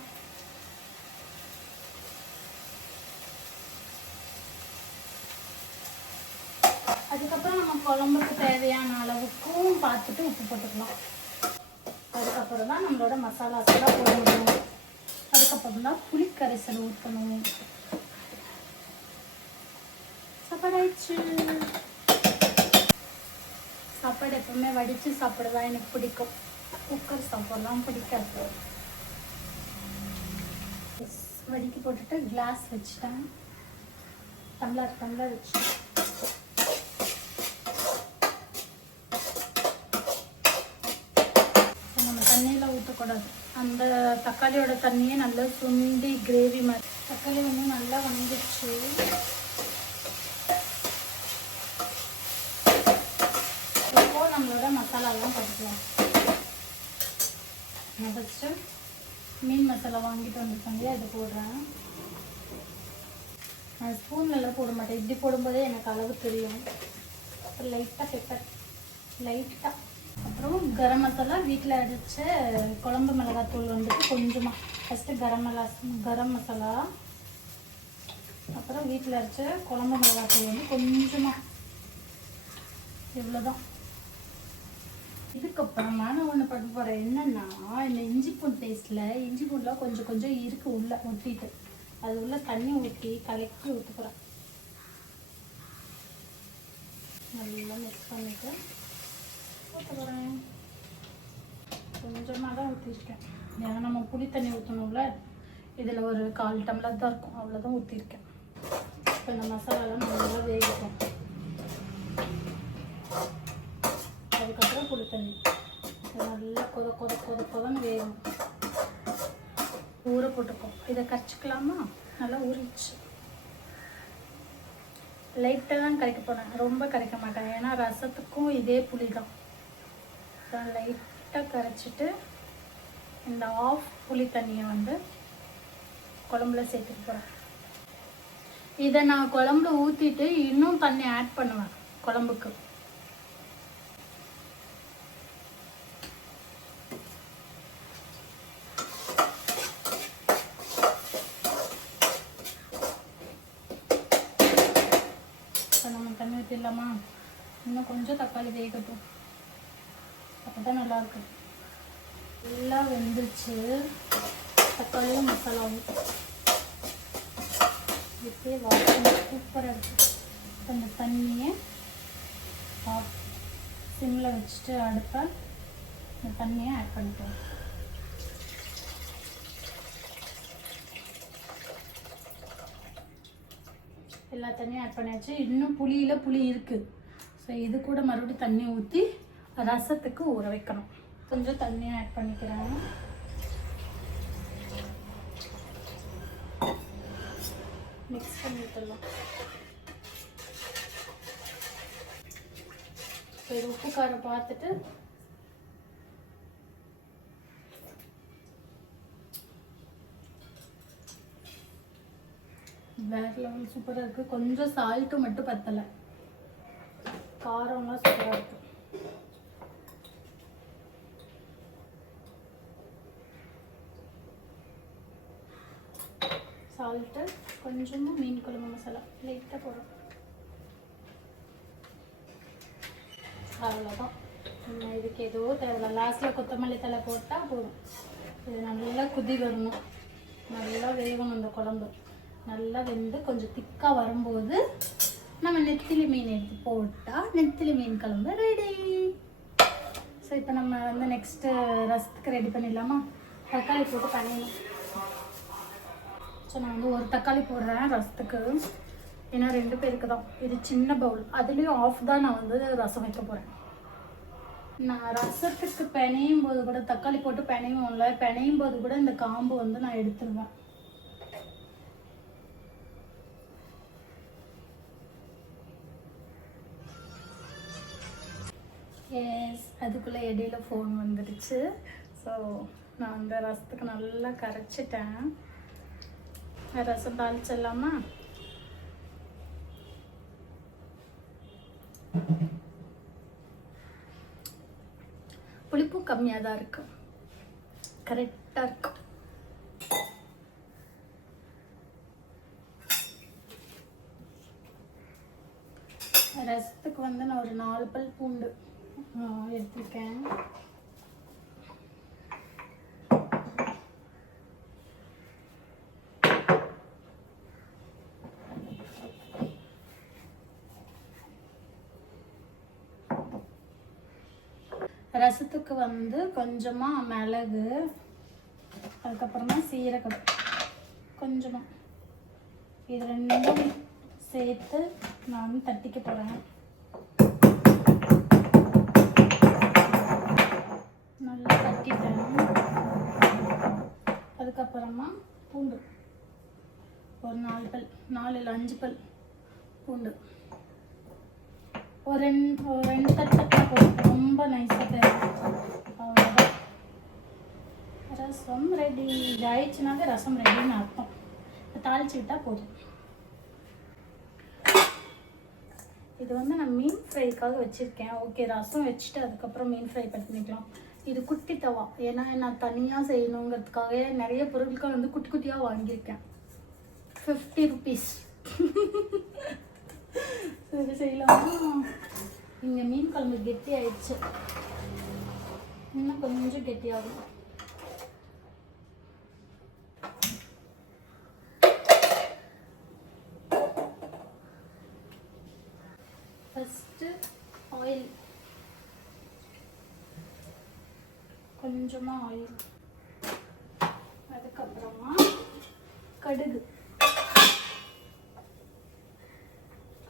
அதுக்கப்புறம் நம்ம குழம்புக்கு தேவையான அளவுக்கும் பார்த்துட்டு உப்பு போட்டுக்கலாம். அதுக்கப்புறம் தான் நம்மளோட மசாலாஸ்லாம் போடணும். அதுக்கப்புறம் தான் புளிக்கரைசல் ஊற்றணும். சாப்பாடு ஆயிடுச்சு. சாப்பாடு எப்பவுமே வடித்து சாப்பிடதான் எனக்கு பிடிக்கும். குக்கர் சாப்பாடுலாம் பிடிக்காது. வடிக்க போட்டுட்டு கிளாஸ் வச்சுட்டேன். டம்ளர் வச்சுட்டேன். நம்ம தண்ணியில் ஊற்றக்கூடாது. அந்த தக்காளியோட தண்ணியே நல்லா சுண்டி கிரேவி மாதிரி. தக்காளி வந்து நல்லா வந்துடுச்சு. இப்போ நம்மளோட மசாலாலாம் போட்டுக்கலாம். நான் ஃபஸ்ட்டு மீன் மசாலா வாங்கிட்டு வந்துருக்காங்க, அது போடுறேன். நான் ஸ்பூன்லலாம் போட மாட்டேன், இப்படி போடும்போதே எனக்கு அளவு தெரியும். அப்புறம் லைட்டாக பெப்பர், லைட்டாக. அப்புறம் கரம் மசாலா, வீட்டில் அடித்த குழம்பு மிளகாத்தூள் வந்துட்டு கொஞ்சமாக. ஃபஸ்ட்டு கரம் மசாலா, அப்புறம் வீட்டில் அரைச்ச குழம்பு மிளகாத்தூள் வந்து கொஞ்சமாக, இவ்வளோதான். இதுக்கப்புறமா நான் ஒன்று பண்ண போகிறேன். என்னென்னா, இந்த இஞ்சி பூண்டு பேஸ்ட்டில் இஞ்சி பூண்டுலாம் கொஞ்சம் கொஞ்சம் இருக்குது உள்ளே ஒட்டிட்டு, அது உள்ள தண்ணி ஊற்றி கலக்கி ஊற்ற போகிறேன். நல்லா மிக்ஸ் பண்ணிவிட்டு ஊற்ற போகிறேன். கொஞ்சமாக தான் ஊற்றிருக்கேன், ஏன்னா நம்ம புளி தண்ணி ஊற்றணும்ல. இதில் ஒரு 1/4 டம்ளர் தான் இருக்கும், அவ்வளோதான் ஊற்றிருக்கேன். இப்போ இந்த மசாலாலாம் நல்லா வேகட்டும். அதுக்கப்புறம் புளி தண்ணி நல்லா கொதன்னு வேகும். ஊற போட்டுக்கோம். இதை கரைச்சிக்கலாமா? நல்லா ஊறிச்சு. லைட்டாக தான் கரைக்க போனேன், ரொம்ப கரைக்க மாட்டேன், ஏன்னா ரசத்துக்கும் இதே புளி தான். லைட்டாக கரைச்சிட்டு இந்த ஆஃப் புளி தண்ணியை வந்து குழம்புல சேர்த்துட்டு போகிறேன். இதை நான் குழம்புல ஊற்றிட்டு இன்னும் தண்ணி ஆட் பண்ணுவேன் குழம்புக்கு. நம்ம தண்ணி ஊற்றிடலாமா? இன்னும் கொஞ்சம் தக்காளி வேகட்டும், அப்போ தான் நல்லாயிருக்கு. எல்லாம் வெந்துச்சு, தக்காளியும் மசாலாவும் இப்படியே வாசனை சூப்பராக இருக்குது. அந்த தண்ணியை சிம்மில் வச்சுட்டு அடுப்பை இந்த தண்ணியை ஆட் பண்ணிக்கலாம். எல்லா தண்ணியும் ஆட் பண்ணியாச்சு. இன்னும் புளி இருக்குது. ஸோ இது கூட மறுபடியும் தண்ணி ஊற்றி ரசத்துக்கு ஊற வைக்கணும். கொஞ்சம் தண்ணியை ஆட் பண்ணிக்கிறேன். மிக்ஸ் பண்ணிக்கலாம். இப்போ இது உப்பு காரம் பார்த்துட்டு வேற லெவல் சூப்பராக இருக்குது. கொஞ்சம் சால்ட்டு மட்டும் பத்தலை, காரம்லாம் சூப்பராக இருக்குது. சால்ட்டு கொஞ்சமாக மீன் குழம்பு மசாலா லைட்டாக போடுறோம், அவ்வளோதான். இதுக்கு ஏதோ தேவையில்ல, லாஸ்ட்டில் கொத்தமல்லி தலை போட்டால் போதும். இது நல்லா குதி வரணும், நல்லா வேகணும். இந்த குழம்பு நல்லா வெந்து கொஞ்சம் திக்காக வரும்போது நம்ம நெத்திலி மீன் எடுத்து போட்டால் நெத்திலி மீன் குழம்பு ரெடி. ஸோ இப்போ நம்ம வந்து நெக்ஸ்ட்டு ரசத்துக்கு ரெடி பண்ணிடலாமா? தக்காளி போட்டு பண்ணிடணும். ஸோ நான் வந்து ஒரு தக்காளி போடுறேன் ரசத்துக்கு, ஏன்னா 2 பேருக்கு தான். இது சின்ன பவுல், அதுலேயும் ஆஃப் தான் நான் வந்து ரசம் வைக்க போகிறேன். நான் ரசத்துக்கு பிணையும் போது கூட தக்காளி போட்டு பிணையும்ல, பிணையும் போது கூட இந்த காம்பு வந்து நான் எடுத்துருவேன். எஸ், அதுக்குள்ளே இடையில ஃபோன் வந்துடுச்சு. ஸோ நான் அந்த ரசத்துக்கு நல்லா கரைச்சிட்டேன். ரசம் தாளிச்சிடலாமா? புளிப்பும் கம்மியாக தான் இருக்கு, கரெக்டாக இருக்கும். ரசத்துக்கு வந்து நான் ஒரு 4 பல் பூண்டு எடுத்துருக்கேன். ரசத்துக்கு வந்து கொஞ்சமாக மிளகு, அதுக்கப்புறமா சீரகம் கொஞ்சமாக, இது 2ம் சேர்த்து நான் தட்டிக்க போகிறேன். நல்லா தட்டிட்டேன். அதுக்கப்புறமா பூண்டு ஒரு 4 பல், 4 இல்லை 5 பல் பூண்டு ஒரு 2 தட்டத்தில் போட்டு ரொம்ப நைஸாக தேவை. அவ்வளோதான், ரசம் ரெடி. இது ஆயிடுச்சுனாவே ரசம் ரெடின்னு அர்த்தம். தாளிச்சு விட்டால் போதும். இது வந்து நான் மீன் ஃப்ரைக்காக வச்சுருக்கேன். ஓகே, ரசம் வச்சுட்டு அதுக்கப்புறம் மீன் ஃப்ரை பண்ணிக்கலாம். இது குட்டி தவா, ஏன்னா நான் தனியாக செய்யணுங்கிறதுக்காக நிறைய பொருட்கள் வந்து குட்டி குட்டியாக வாங்கியிருக்கேன். 50 rupees. சரி செய்யலாமா? இங்கே மீன் குழம்பு கெட்டி ஆயிடுச்சு, இன்னும் கொஞ்சம் கெட்டியாகும். ஃபஸ்ட்டு ஆயில், கொஞ்சமாக ஆயில், அதுக்கப்புறமா கடுகு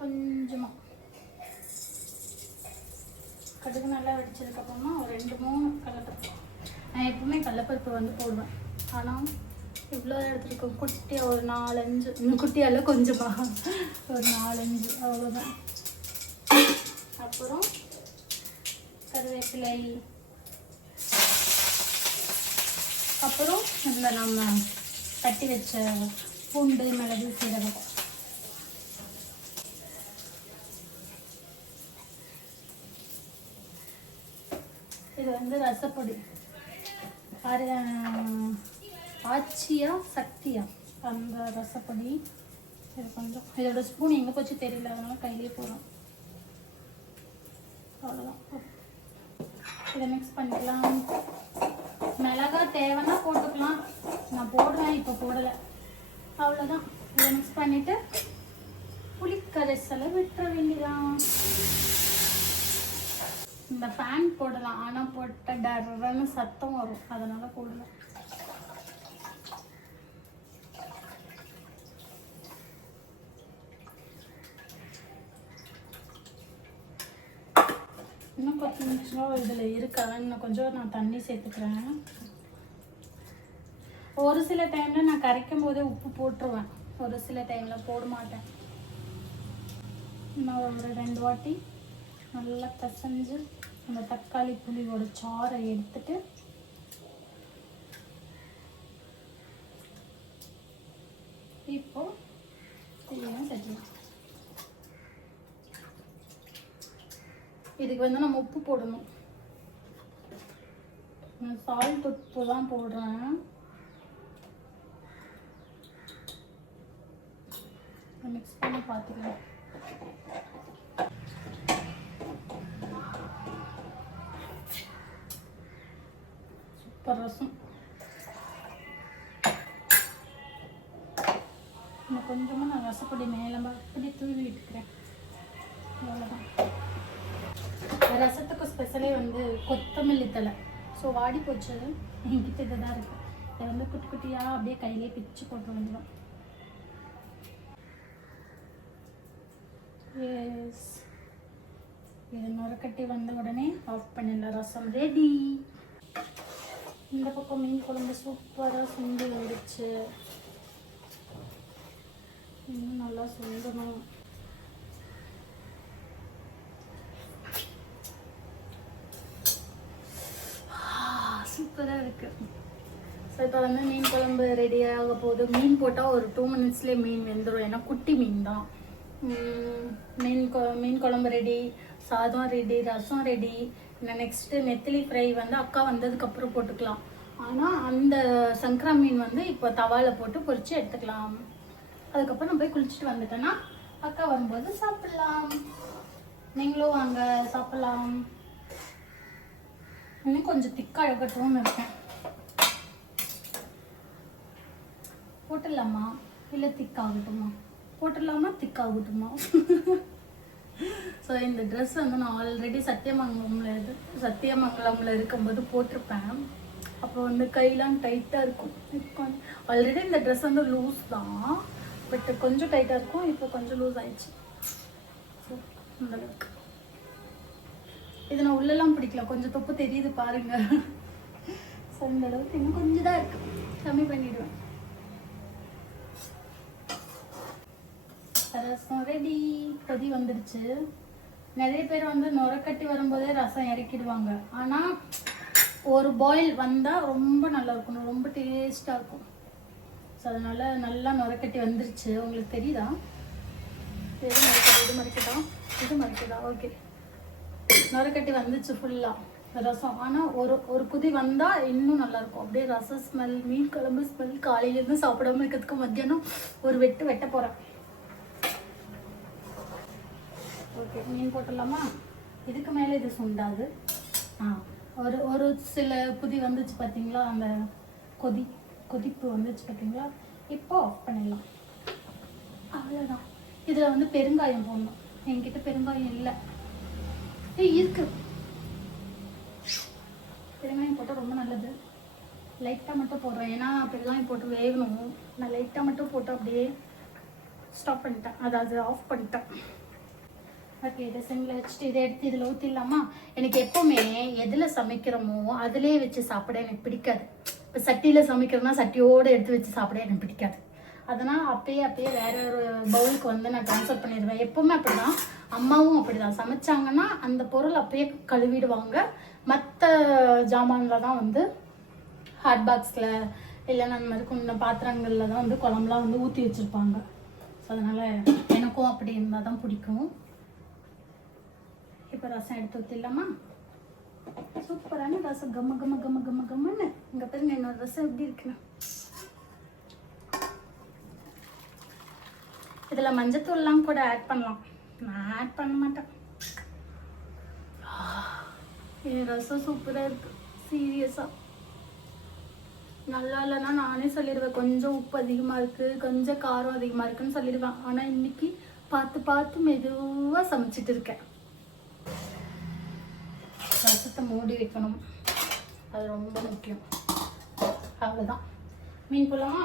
கொஞ்சமாக. கடுகு நல்லா வெடிச்சதுக்கப்புறமா ஒரு 2-3 கடலைப்பருப்பு. நான் எப்பவுமே கடலைப்பருப்பு வந்து போடுவேன், ஆனால் இவ்வளோ எடுத்துருக்கோம். குட்டியாக ஒரு 4-5, இன்னும் குட்டியால கொஞ்சமாக ஒரு 4-5 அவ்வளோதான். அப்புறம் கருவேப்பிலை, அப்புறம் இதில் நம்ம தட்டி வச்ச பூண்டு, மிளகு, சீரகம். இது வந்து ரசப்பொடி, ஆச்சியா சக்தியா அந்த ரசப்பொடி. இது கொஞ்சம், இதோட ஸ்பூன் எங்கே போச்சு தெரியல, அதனால கையிலே போகிறோம். அவ்வளோதான். இதை மிக்ஸ் பண்ணிக்கலாம். மிளகா தேவைன்னா போட்டுக்கலாம், நான் போடுவேன், இப்போ போடலை. அவ்வளோதான். இதை மிக்ஸ் பண்ணிவிட்டு புளிக்கரைசலை விட்டுற வேண்டியதான். இந்த ஃபேன் போடலாம், ஆனால் போட்ட டர்ன்னு சத்தம் வரும், அதனால் போடலாம். இன்னும் 10 நிமிஷம் இதில் இருக்காது, இன்னும் கொஞ்சம் நான் தண்ணி சேர்த்துக்கிறேன். ஒரு சில டைமில் நான் கரைக்கும் போதே உப்பு போட்டுருவேன், ஒரு சில டைமில் போட மாட்டேன். இன்னும் ஒரு 2 வாட்டி நல்லா பிசைஞ்சு அந்த தக்காளி புளியோட சாறை எடுத்துட்டு இப்போ செய்யணும் சட்னி. இதுக்கு வந்து நம்ம உப்பு போடணும். நான் சால்ட் உப்பு தான் போடுறேன். மிக்ஸ் பண்ணி பார்த்துக்கலாம். சூப்பர் ரசம். இன்னும் கொஞ்சமாக நான் ரசப்பொடி மேலே அப்படி தூவி விட்டுக்கிறேன். அவ்வளோதான். ரசத்துக்கு ஸ்பெஷலே வந்து கொத்தமல்லி தழை. ஸோ வாடி போச்சு, என்கிட்ட இதை தான் இருக்குது. இதை வந்து குட்டி குட்டியாக அப்படியே கையிலே பிச்சு போட்டு வந்துடும். எஸ், இது நுரக்கட்டி வந்த உடனே ஆஃப் பண்ணிடலாம். ரசம் ரெடி. இந்த பக்கம் மீன் குழம்பு சூப்பராக சுண்டி வந்துடுச்சு. இன்னும் நல்லா சுண்டணும். சூப்பராக இருக்குது. ஸோ இப்போ வந்து மீன் குழம்பு ரெடியாக போகுது. மீன் போட்டால் ஒரு 2 மினிட்ஸ்லேயே மீன் வெந்துடும், ஏன்னா குட்டி மீன் தான். மீன் குழம்பு ரெடி, சாதம் ரெடி, ரசம் ரெடி. நெக்ஸ்ட்டு நெத்திலி ஃப்ரை வந்து அக்கா வந்ததுக்கப்புறம் போட்டுக்கலாம். ஆனால் அந்த சங்கரா மீன் வந்து இப்போ தவாவில் போட்டு பொரித்து எடுத்துக்கலாம். அதுக்கப்புறம் நான் போய் குளிச்சுட்டு வந்துட்டேன்னா அக்கா வரும்போது சாப்பிட்லாம். நீங்களும் வாங்க சாப்பிட்லாம். இன்னும் கொஞ்சம் திக்காக அழகட்டும்னு இருக்கேன். போட்டுடலாமா இல்லை திக்காகட்டுமா? போட்டுடலாமா திக்காகட்டுமா? ஸோ இந்த ட்ரெஸ் வந்து நான் ஆல்ரெடி சத்தியமங்கலமில் இருக்கும்போது போட்டிருப்பேன். அப்போ வந்து கையெல்லாம் டைட்டாக இருக்கும். ஆல்ரெடி இந்த ட்ரெஸ் வந்து லூஸ் தான், பட் கொஞ்சம் டைட்டாக இருக்கும். இப்போ கொஞ்சம் லூஸ் ஆயிடுச்சு. ஸோ இந்த அளவுக்கு இது நான் உள்ளெல்லாம் பிடிக்கல, கொஞ்சம் தொப்பு தெரியுது பாருங்க. ஸோ இந்த அளவுக்கு இன்னும் கொஞ்சம் தான் இருக்கு, கம்மி பண்ணிடுவேன். ரசம் ரெடி. கொதி வந்துடுச்சு. நிறைய பேர் வந்து நுரக்கட்டி வரும்போதே ரசம் இறக்கிடுவாங்க. ஆனால் ஒரு பாயில் வந்தால் ரொம்ப நல்லா இருக்கணும், ரொம்ப டேஸ்ட்டாக இருக்கும். ஸோ அதனால் நல்லா நுரக்கட்டி வந்துருச்சு. உங்களுக்கு தெரியுதா? எது மறைக்குதா ஓகே. நுரக்கட்டி வந்துச்சு ஃபுல்லாக ரசம். ஆனால் ஒரு குதி வந்தால் இன்னும் நல்லாயிருக்கும். அப்படியே ரசம் ஸ்மெல், மீன் குழம்பு ஸ்மெல். காலையிலேருந்து சாப்பிடாம இருக்கிறதுக்கு மத்தியானம் ஒரு வெட்ட போகிறேன். ஓகே, மீன் போட்டுடலாமா? இதுக்கு மேலே இது சுண்டாது. ஒரு சில குதி வந்துச்சு பார்த்தீங்களா, அந்த கொதிப்பு வந்துச்சு பார்த்தீங்களா. இப்போ ஆஃப் பண்ணிடலாம். அவ்வளோதான். இதில் வந்து பெருங்காயம் போடணும். என்கிட்ட பெருங்காயம் இல்லை. இருக்கு, பெருங்காயம் போட்டால் ரொம்ப நல்லது. லைட்டாக மட்டும் போடுறேன், ஏன்னா பெருங்காயம் போட்டு வேகணும். நான் லைட்டாக மட்டும் போட்டு அப்படியே ஸ்டாப் பண்ணிட்டேன், அதாவது ஆஃப் பண்ணிட்டேன். ஓகே, இதை சிம்மில் வச்சுட்டு இதை எடுத்து இதில் ஊற்றிடலாமா? எனக்கு எப்போவுமே எதில் சமைக்கிறோமோ அதிலே வச்சு சாப்பிட எனக்கு பிடிக்காது. இப்போ சட்டியில் சமைக்கிறோன்னா சட்டியோடு எடுத்து வச்சு சாப்பிட எனக்கு பிடிக்காது. அதனால் அப்பயே வேற ஒரு பவுலுக்கு வந்து நான் ட்ரான்ஸ்ஃபர் பண்ணிடுவேன். எப்போவுமே அப்படி தான், அம்மாவும் அப்படி தான். சமைச்சாங்கன்னா அந்த பொருள் அப்பயே கழுவிடுவாங்க. மற்ற ஜாமானில் தான் வந்து ஹாட் பாக்ஸில் இல்லைன்னா அந்த மாதிரி கொஞ்சம் பாத்திரங்களில் தான் வந்து குழம்புலாம் வந்து ஊற்றி வச்சுருப்பாங்க. ஸோ அதனால் எனக்கும் அப்படி இருந்தால் தான் பிடிக்கும். இப்போ ரசம் எடுத்து ஊற்றிடலாமா? சூப்பரான ரசம், கம்மன்னு. இங்கே பாருங்க என்னோட ரசம் எப்படி இருக்குன்னு. இதில் மஞ்சத்தூள்லாம் கூட ஆட் பண்ணலாம். நான் ஆட் பண்ண மாட்டேன். ரசம் சூப்பராக இருக்கு, சீரியஸாக. நல்லா இல்லைன்னா நானே சொல்லிடுவேன், கொஞ்சம் உப்பு அதிகமாக இருக்குது, கொஞ்சம் காரம் அதிகமாக இருக்குன்னு சொல்லிடுவேன். ஆனால் இன்னைக்கு பார்த்து மெதுவாக சமைச்சிட்டு இருக்கேன். ரசத்தை மூடி வைக்கணும், அது ரொம்ப முக்கியம். அவ்வளோதான். மீன் போடலாமா?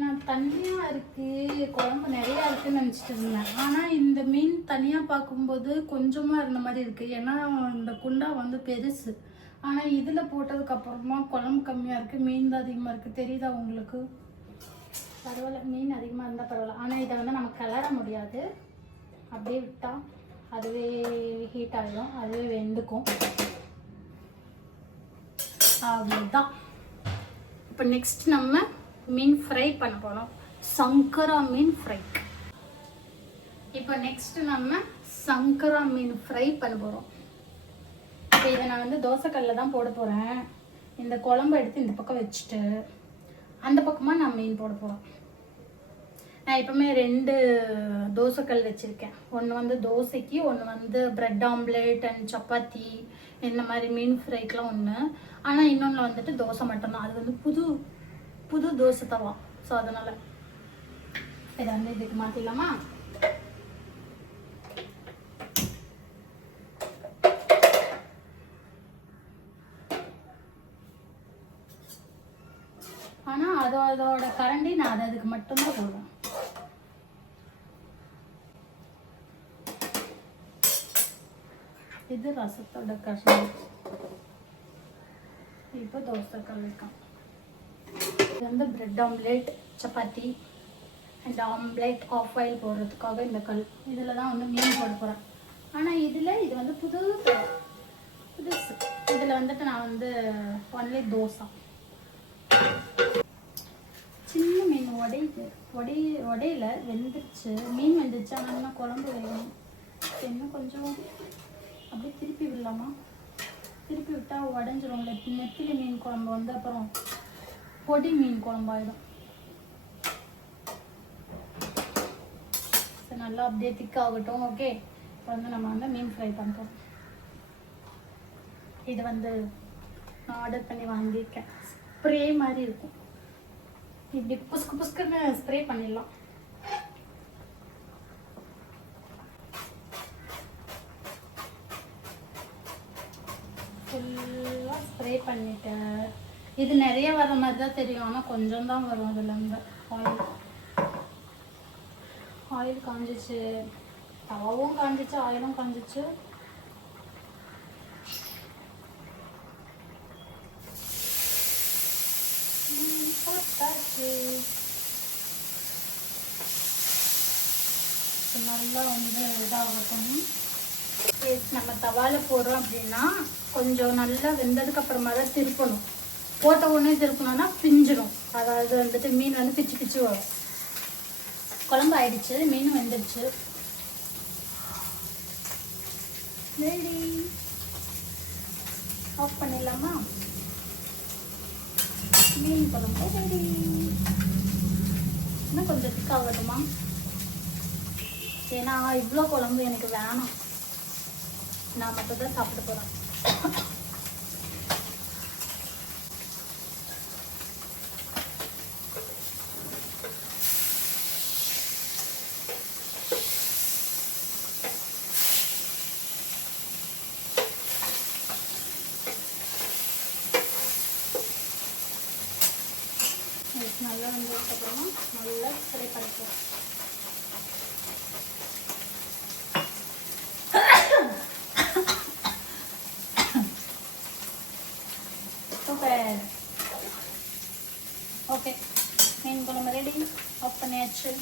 நான் தனியாக இருக்குது, குழம்பு நிறையா இருக்குதுன்னு நினச்சிட்டு இருந்தேன். ஆனால் இந்த மீன் தனியாக பார்க்கும்போது கொஞ்சமாக இருந்த மாதிரி இருக்குது. ஏன்னா இந்த குண்டா வந்து பெருசு. ஆனால் இதில் போட்டதுக்கப்புறமா குழம்பு கம்மியாக இருக்குது, மீன் தான் அதிகமாக இருக்குது. தெரியுதா உங்களுக்கு? பரவாயில்ல, மீன் அதிகமாக இருந்தால் பரவாயில்ல. ஆனால் இதை வந்து நம்ம கிளற முடியாது. அப்படியே விட்டால் அதுவே ஹீட் ஆகிடும், அதுவே வெந்துக்கும். அவ்வளோதான். இப்போ நெக்ஸ்ட் நம்ம மீன் ஃப்ரை பண்ண போகிறோம். சங்கரா மீன் ஃப்ரை. இப்போ நெக்ஸ்ட் நம்ம சங்கரா மீன் ஃப்ரை பண்ண போகிறோம். இப்போ இதை நான் வந்து தோசைக்கல்லில் தான் போட போகிறேன். இந்த குழம்பு எடுத்து இந்த பக்கம் வச்சுட்டு அந்த பக்கமாக நான் மீன் போட போகிறேன். நான் எப்பவுமே 2 தோசைக்கல் வச்சுருக்கேன். ஒன்று வந்து தோசைக்கு, ஒன்று வந்து பிரெட் ஆம்லேட் அண்ட் சப்பாத்தி இந்த மாதிரி மீன் ஃப்ரைக்கெலாம் ஒன்று. ஆனால் இன்னொன்று வந்துட்டு தோசை மட்டும்தான். அது வந்து புது தோசை தவா. ஸோ அதனால் இதை வந்து இதுக்கு மாற்றிடலாமா? ஆனால் அதோட கரண்டி நான் அதுக்கு மட்டும்தான் போடுவேன். இது ரசத்தோட கஷ்டம். இப்போ தோசைக்கல் வைக்கும். இது வந்து bread omelette, chapati and omelette half oil போடுறதுக்காக இந்த கல். இதில் தான் வந்து மீன் போட போகிறேன். ஆனால் இது வந்து புதுசு. இதில் வந்துட்டு நான் வந்து ஒன்லி தோசை. சின்ன மீன் உடையில வெந்துருச்சு. மீன் வெந்துருச்சு, ஆனால் இன்னும் குழம்பு வேணும். இன்னும் கொஞ்சம் அப்படியே திருப்பி விடலாமா? திருப்பி விட்டால் உடஞ்சிரும். நெத்திலி மீன் குழம்பு வந்து அப்புறம் பொடி மீன் குழம்பாயிடும். சரி, நல்லா அப்படியே திக்காகட்டும். ஓகே, இப்போ வந்து நம்ம வந்து மீன் ஃப்ரை பண்ணுறோம். இது வந்து நான் ஆர்டர் பண்ணி வாங்கியிருக்கேன். ஸ்ப்ரே மாதிரி இருக்கும். இப்படி புஸ்குன்னு ஸ்ப்ரே பண்ணிடலாம். ஃபுல்லாக ஸ்ப்ரே பண்ணிட்டேன். இது நிறைய வர மாதிரி தான் தெரியும், ஆனால் கொஞ்சம் தான் வரும். அதுலேருந்து ஆயில் காஞ்சிச்சு, தவாவும் காஞ்சிச்சு, ஆயிலும் காஞ்சிச்சு. நல்லா வந்து இதாகட்டும். நம்ம தவால போடுறோம் அப்படின்னா கொஞ்சம் நல்லா வெந்ததுக்கு அப்புறமா தான் திருப்பணும். போட்ட உடனே திருப்பணும்னா பிஞ்சிடும். அதாவது வந்துட்டு மீன் வந்து பிச்சு பிச்சு வரும். குழம்பு ஆயிடுச்சு, மீன் வெந்துடுச்சு. ரெடி, ஆஃப் பண்ணிடலாமா? மீன் குழம்பு ரெடி. இன்னும் கொஞ்சம் திக்காகட்டுமா? ஏன்னா இவ்வளோ குழம்பு எனக்கு வேணாம், நான் மட்டும் தான் சாப்பிட போகிறேன். நல்லா வந்ததுக்கப்புறமா நல்லா ஃப்ரை பண்ணிக்கலாம். சூப்பர். ஓகே, மீன் குழம்பு ரெடி. ஆஃப் பண்ணியாச்சு.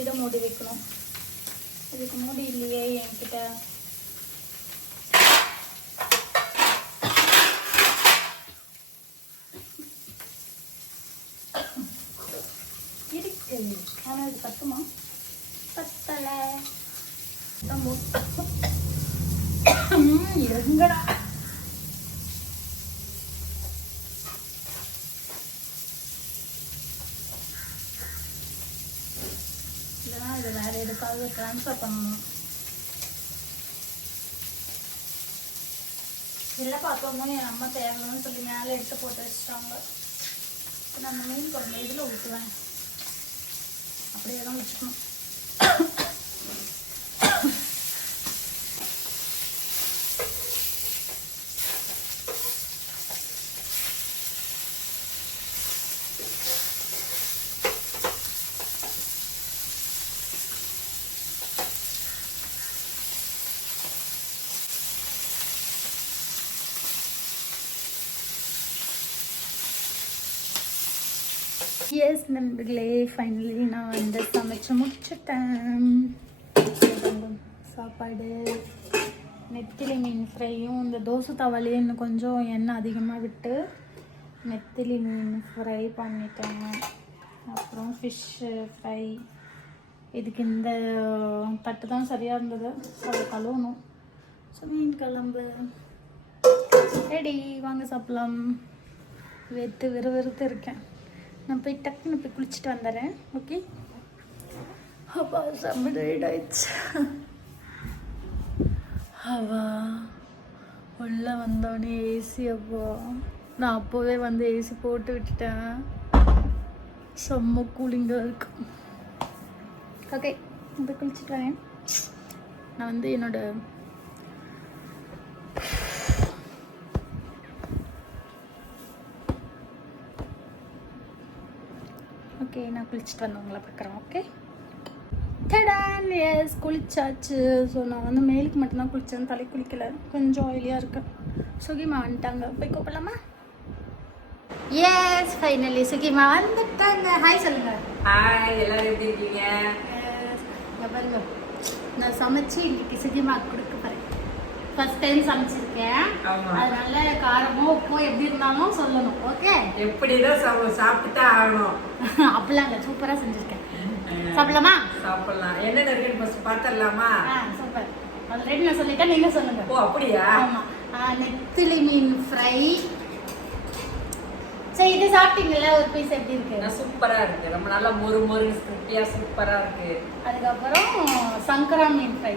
இதை மூடி வைக்கணும். இதுக்கு மூடி இல்லையே என்கிட்ட. இருக்கு, ஆனால் இது பத்துமா? பத்தலை. இருங்கடா. இதெல்லாம் இது வேற எதுக்காக ட்ரான்ஸ்ஃபர் பண்ணணும். இல்லை பார்த்தோம்னா என் அம்மா தேவைன்னு சொல்லி மேலே எடுத்து போட்டு வச்சுட்டாங்க. நான் அந்த மீன் குழம்பு இதில் ஊற்றுவேன். அப்படியே தான் வச்சுக்கணும். எஸ் நண்பர்களே, ஃபைனலி நான் வந்து சமைச்சு முடிச்சுட்டேன். சாப்பாடு, நெத்திலி மீன் ஃப்ரையும் இந்த தோசை தவாலையும் இன்னும் கொஞ்சம் எண்ணெய் அதிகமாக விட்டு நெத்திலி மீன் ஃப்ரை பண்ணிட்டேங்க. அப்புறம் ஃபிஷ்ஷு ஃப்ரை. இதுக்கு இந்த தட்டு தான் சரியாக இருந்தது, அதை கழுவணும். ஸோ மீன் குழம்பு ரெடி, வாங்க சாப்பிட்லாம். வெறுத்து இருக்கேன். நான் போய் டக்குன்னு போய் குளிச்சுட்டு வந்துடுறேன். ஓகே, அப்பா செம்ம டயர்ட் ஆயிடுச்சு. அவா உள்ளே வந்தோடனே ஏசி. அப்போ நான் அப்போவே வந்து ஏசி போட்டு விட்டுட்டேன். செம்ம கூலிங்காக இருக்கு. ஓகே, நான் போய் குளிச்சுட்டு வரேன். நான் வந்து என்னோட ஓகே, நான் குளிச்சுட்டு வந்தவங்கள பார்க்குறேன். ஓகே, டடான். எஸ், குளிச்சாச்சு. ஸோ நான் வந்து மேலுக்கு மட்டும்தான் குளித்தேன், தலை குளிக்கலை. கொஞ்சம் ஆயிலியாக இருக்கேன். சுகிமா வந்துட்டாங்க, போய் கூப்பிடலாமா? எஸ், ஃபைனலி சுகிமா வந்துட்டாங்க. ஹாய் சொல்லுங்க. ஹாய், எல்லாரும் எப்படி இருக்கீங்க? பாருங்க, நான் சமைச்சு இன்னைக்கு சுகிமாவுக்கு கொடுக்க போகிறேன். ஃபர்ஸ்ட் டைம் சமைச்சிருக்கேன், அதனால காரமோ உப்போ எப்படி இருந்தாலும் சொல்லணும். ஓகே, எப்படிதான் சாப்பிட்டு ஆகணும். அப்படிலாம் இல்லை, சூப்பராக செஞ்சுருக்கேன். சாப்பிடலாமா? சாப்பிடலாம். என்னென்ன இருக்குன்னு ஃபர்ஸ்ட் பார்த்துடலாமா? சூப்பர். ஆல்ரெடி நான் சொல்லிட்டேன், நீங்க சொல்லுங்க. ஓ அப்படியா? ஆமா, நெத்திலி மீன் ஃப்ரை. சரி, இது சாப்பிட்டீங்கல்ல, ஒரு பீஸ் எப்படி இருக்கு? சூப்பரா இருக்கு, ரொம்ப நல்லா மொறு மொறு கிறிஸ்பியா சூப்பரா இருக்கு. அதுக்கப்புறம் சங்கரா மீன் ஃப்ரை.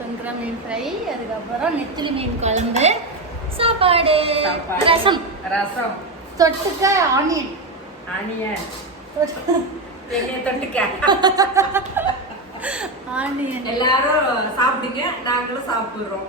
சங்கரா மீன் ஃப்ரை. அதுக்கப்புறம் நெத்திலி மீன் குழம்பு, சாப்பாடு, ரசம். ரசம் தொட்டுக்க ஆனியன். ஆனியன் பெரிய தொட்டுக்க ஆனியன். எல்லாரும் சாப்பிடுங்க, நாங்களும் சாப்பிடுறோம்.